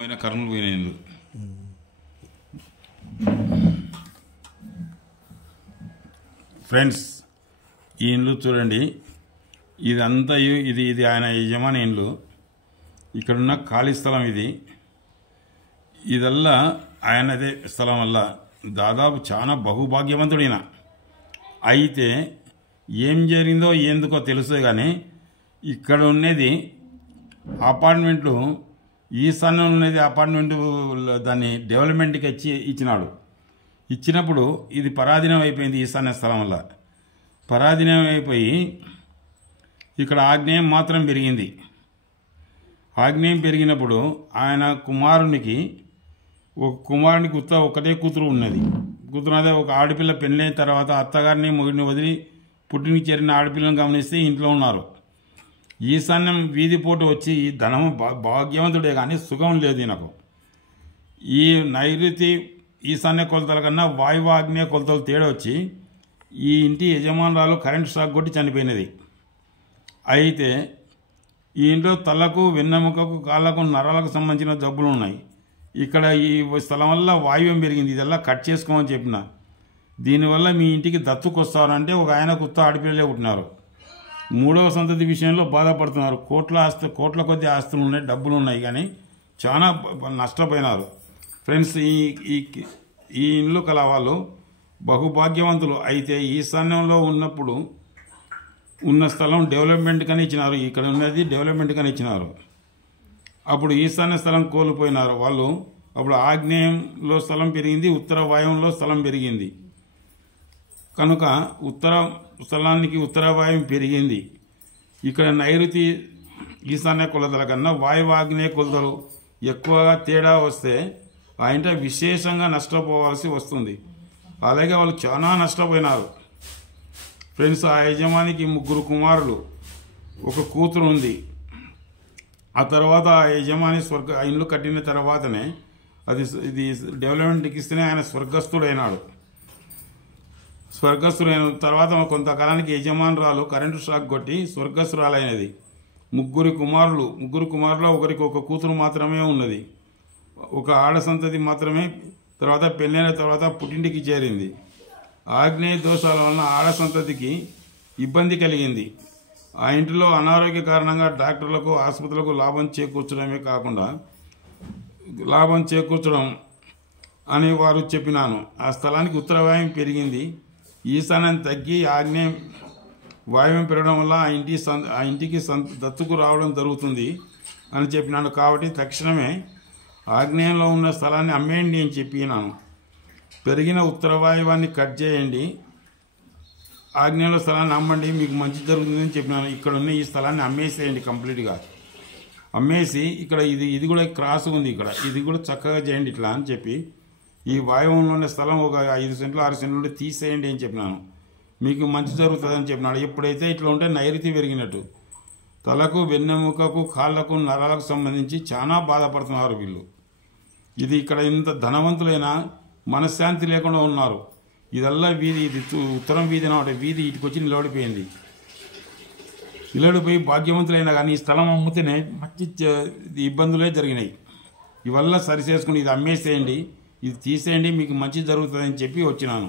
పోయిన కర్నూలు పోయిన ఇల్లు ఫ్రెండ్స్, ఈ ఇండ్లు చూడండి. ఇదంతా ఇది ఆయన యజమాని ఇండ్లు. ఇక్కడున్న ఖాళీ స్థలం ఇది. ఇదల్లా ఆయనదే స్థలం వల్ల దాదాపు చాలా బహుభాగ్యవంతుడైన. అయితే ఏం జరిగిందో ఎందుకో తెలుసు కానీ ఇక్కడ ఉన్నది అపార్ట్మెంట్లు, ఈశాన్యం ఉన్నది అపార్ట్మెంట్, దాన్ని డెవలప్మెంట్కి ఇచ్చినాడు. ఇచ్చినప్పుడు ఇది పరాధీనం అయిపోయింది. ఈశాన్య స్థలం వల్ల పరాధీనం అయిపోయి ఇక్కడ ఆగ్నేయం మాత్రం పెరిగింది. ఆగ్నేయం పెరిగినప్పుడు ఆయన కుమారునికి ఒకటే కూతురు ఉన్నది. కూతురు ఒక ఆడపిల్ల పెళ్ళైన తర్వాత అత్తగారిని మొగుడిని వదిలి పుట్టినికి చేరిన ఆడపిల్లని గమనిస్తే ఇంట్లో ఉన్నారు. ఈశాన్యం వీధిపోటు వచ్చి ఈ ధనము భాగ్యవంతుడే కానీ సుఖం లేదు నాకు. ఈ నైరుతి ఈశాన్య కొలతల కన్నా వాయువు ఆగ్నేయ కొలతలు తేడా వచ్చి ఈ ఇంటి యజమానురాలు కరెంటు షాక్ కొట్టి చనిపోయినది. అయితే ఈ ఇంట్లో తలకు, వెన్నెముకకు, కాళ్ళకు, నరాలకు సంబంధించిన జబ్బులు ఉన్నాయి. ఇక్కడ ఈ స్థలం వల్ల వాయువ్యం పెరిగింది. ఇదల్లా కట్ చేసుకోమని చెప్పిన. దీనివల్ల మీ ఇంటికి దత్తుకొస్తారంటే ఒక ఆయన కొత్త ఆడపిల్లలే పుట్టినారు. మూడవ సంతతి విషయంలో బాధపడుతున్నారు. కోట్ల కొద్ది ఆస్తులు ఉన్నాయి, డబ్బులు ఉన్నాయి, కానీ చాలా నష్టపోయినారు. ఫ్రెండ్స్, ఈ ఇల్లు కల వాళ్ళు బహుభాగ్యవంతులు. అయితే ఈశాన్యంలో ఉన్నప్పుడు ఉన్న స్థలం డెవలప్మెంట్ కని ఇచ్చినారు. ఇక్కడ ఉన్నది డెవలప్మెంట్ కని ఇచ్చినారు. అప్పుడు ఈశాన్య స్థలం కోల్పోయినారు వాళ్ళు. అప్పుడు ఆగ్నేయంలో స్థలం పెరిగింది, ఉత్తర వాయువులో స్థలం పెరిగింది. కనుక ఉత్తర స్థలానికి ఉత్తర వాయువు పెరిగింది. ఇక్కడ నైరుతి ఈశాన్య కొలతల కన్నా వాయువు ఆగ్నేయ కొలతలు ఎక్కువగా తేడా వస్తే ఆ ఇంట విశేషంగా నష్టపోవాల్సి వస్తుంది. అలాగే వాళ్ళు చాలా నష్టపోయినారు. ఫ్రెండ్స్, ఆ యజమానికి 3 కుమారులు, ఒక కూతురు ఉంది. ఆ తర్వాత ఆ యజమాని ఆ ఇల్లు కట్టిన తర్వాతనే ఇది డెవలప్మెంట్కి ఇస్తేనే ఆయన స్వర్గస్థుడైనాడు. స్వర్గస్థుడైన తర్వాత కొంతకాలానికి యజమానురాలు కరెంటు షాక్ కొట్టి స్వర్గస్థురాలైనది. 3 కుమారులు ఒకరికి ఒక కూతురు మాత్రమే ఉన్నది. ఒక ఆడ సంతతి మాత్రమే తర్వాత పెళ్ళైన తర్వాత పుట్టింటికి చేరింది. ఆగ్నేయ దోషాల వలన ఆడ సంతతికి ఇబ్బంది కలిగింది. ఆ ఇంటిలో అనారోగ్య కారణంగా డాక్టర్లకు, ఆసుపత్రులకు లాభం చేకూర్చడం అని వారు చెప్పినాను. ఆ స్థలానికి ఉత్తర వాయువు పెరిగింది. ఈశాన్యం తగ్గి ఆగ్నేయం వాయువ్యం పెరగడం వల్ల ఆ ఇంటికి దత్తుకు రావడం జరుగుతుంది అని చెప్పినాను. కాబట్టి తక్షణమే ఆగ్నేయంలో ఉన్న స్థలాన్ని అమ్మేయండి అని చెప్పినాను. పెరిగిన ఉత్తర వాయువాన్ని కట్ చేయండి, ఆగ్నేయంలో స్థలాన్ని అమ్మండి, మీకు మంచి జరుగుతుందని చెప్పినాను. ఇక్కడ ఉన్న ఈ స్థలాన్ని అమ్మేసేయండి, కంప్లీట్గా అమ్మేసి ఇక్కడ ఇది కూడా క్రాస్ ఉంది, ఇక్కడ ఇది కూడా చక్కగా చేయండి ఇట్లా అని చెప్పి ఈ వాయువులో ఉన్న స్థలం ఒక 5 సెంట్లు 6 సెంట్లు తీసేయండి అని చెప్పినాను. మీకు మంచి జరుగుతుందని చెప్పినాడు. ఎప్పుడైతే ఇట్లా ఉంటే నైరుతి పెరిగినట్టు తలకు, వెన్నెముకకు, కాళ్లకు, నరాలకు సంబంధించి చాలా బాధపడుతున్నారు వీళ్ళు. ఇది ఇక్కడ ఇంత ధనవంతులైనా మనశ్శాంతి లేకుండా ఉన్నారు. ఇదల్లా వీధి, ఇది ఉత్తరం వీధి అన్నమాట. వీధి ఇటుకొచ్చి నిలబడిపోయింది. నిలబడిపోయి భాగ్యవంతులైనా కానీ ఈ స్థలం అమ్ముతేనే మంచి ఇబ్బందులే జరిగినాయి. ఇవల్ల సరి చేసుకుని ఇది అమ్మేసేయండి, ఇది తీసేయండి, మీకు మంచి జరుగుతుందని చెప్పి వచ్చినాను.